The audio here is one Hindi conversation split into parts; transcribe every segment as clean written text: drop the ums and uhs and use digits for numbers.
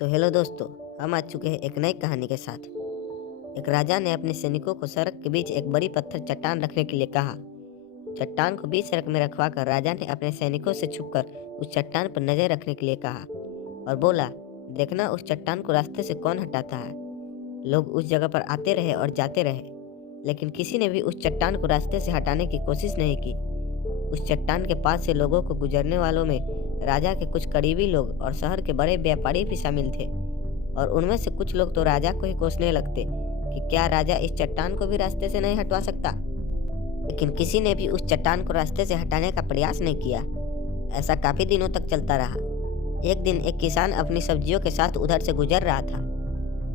तो हेलो दोस्तों, हम आ चुके हैं एक नई कहानी के साथ। एक राजा ने अपने सैनिकों को सड़क के बीच एक बड़ी पत्थर चट्टान रखने के लिए कहा। चट्टान को बीच सड़क में रखवाकर राजा ने अपने सैनिकों से छुपकर उस चट्टान पर नजर रखने के लिए कहा और बोला, देखना उस चट्टान को रास्ते से कौन हटाता है। लोग उस जगह पर आते रहे और जाते रहे, लेकिन किसी ने भी उस चट्टान को रास्ते से हटाने की कोशिश नहीं की। उस चट्टान के पास से लोगों को गुजरने वालों में राजा के कुछ करीबी लोग और शहर के बड़े व्यापारी भी शामिल थे, और उनमें से कुछ लोग तो राजा को ही कोसने लगते कि क्या राजा इस चट्टान को भी रास्ते से नहीं हटवा सकता। लेकिन किसी ने भी उस चट्टान को रास्ते से हटाने का प्रयास नहीं किया। ऐसा काफी दिनों तक चलता रहा। एक दिन एक किसान अपनी सब्जियों के साथ उधर से गुजर रहा था।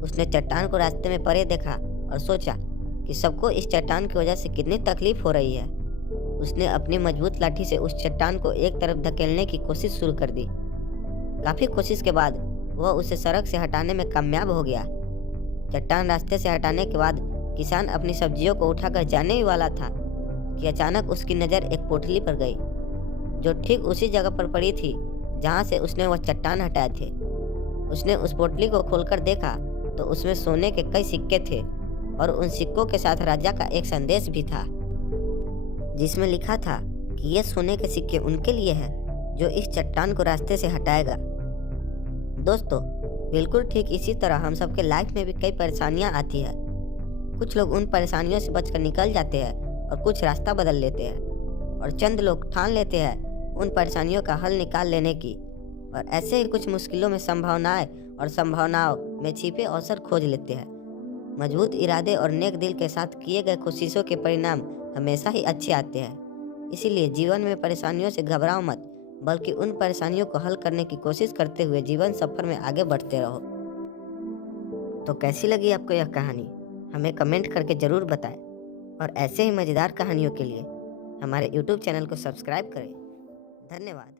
उसने चट्टान को रास्ते में पड़े देखा और सोचा कि सबको इस चट्टान की वजह से कितनी तकलीफ हो रही है। उसने अपनी मजबूत लाठी से उस चट्टान को एक तरफ धकेलने की कोशिश शुरू कर दी। काफी कोशिश के बाद वह उसे सड़क से हटाने में कामयाब हो गया। चट्टान रास्ते से हटाने के बाद किसान अपनी सब्जियों को उठाकर जाने ही वाला था कि अचानक उसकी नज़र एक पोटली पर गई, जो ठीक उसी जगह पर पड़ी थी जहां से उसने वह चट्टान हटाए थे। उसने उस पोटली को खोलकर देखा तो उसमें सोने के कई सिक्के थे, और उन सिक्कों के साथ राजा का एक संदेश भी था, जिसमें लिखा था कि ये सोने के सिक्के उनके लिए हैं जो इस चट्टान को रास्ते से हटाएगा। दोस्तों, बिल्कुल ठीक इसी तरह हम सबके लाइफ में भी कई परेशानियां आती है। कुछ लोग उन परेशानियों से बचकर निकल जाते हैं और कुछ रास्ता बदल लेते हैं, और चंद लोग ठान लेते हैं उन परेशानियों का हल निकाल लेने की, और ऐसे ही कुछ मुश्किलों में संभावनाएं और संभावनाओं में छिपे अवसर खोज लेते हैं। मजबूत इरादे और नेक दिल के साथ किए गए कोशिशों के परिणाम हमेशा ही अच्छे आते हैं। इसीलिए जीवन में परेशानियों से घबराओ मत, बल्कि उन परेशानियों को हल करने की कोशिश करते हुए जीवन सफर में आगे बढ़ते रहो। तो कैसी लगी आपको यह कहानी, हमें कमेंट करके जरूर बताएं, और ऐसे ही मज़ेदार कहानियों के लिए हमारे YouTube चैनल को सब्सक्राइब करें। धन्यवाद।